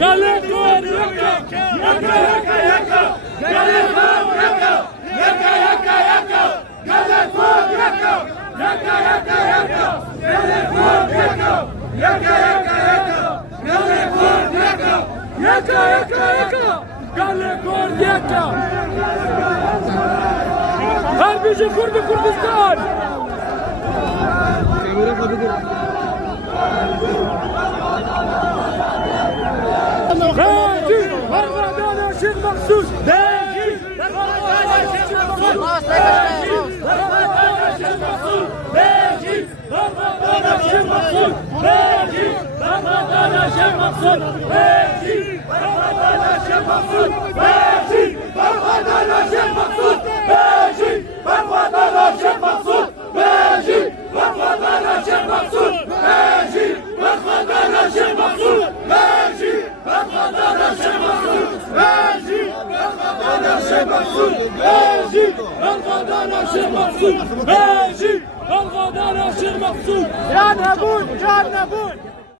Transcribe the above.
قال لك يكا يكا يكا قال لك يكا يكا يكا يكا قال لك يكا يكا يكا يكا قال لك يكا يكا يكا يكا قال لك يكا يكا يكا يكا قال لك يكا هربيجي كرد كردستان باجي برغدانا شيخ مخصوص باجي برغدانا شيخ مخصوص برغدانا شيخ مخصوص باجي برغدانا شيخ مخصوص باجي برغدانا شيخ مخصوص باجي برغدانا شيخ مخصوص باجي برغدانا شيخ مخصوص باجي برغدانا شيخ مخصوص باجي برغدانا شيخ مخصوص باجي برغدانا شيخ مخصوص باجي برغدانا شيخ مخصوص باجي برغدانا شيخ مخصوص باجي برغدانا شيخ مخصوص باجي برغدانا شيخ مخصوص يا نبون يا نبون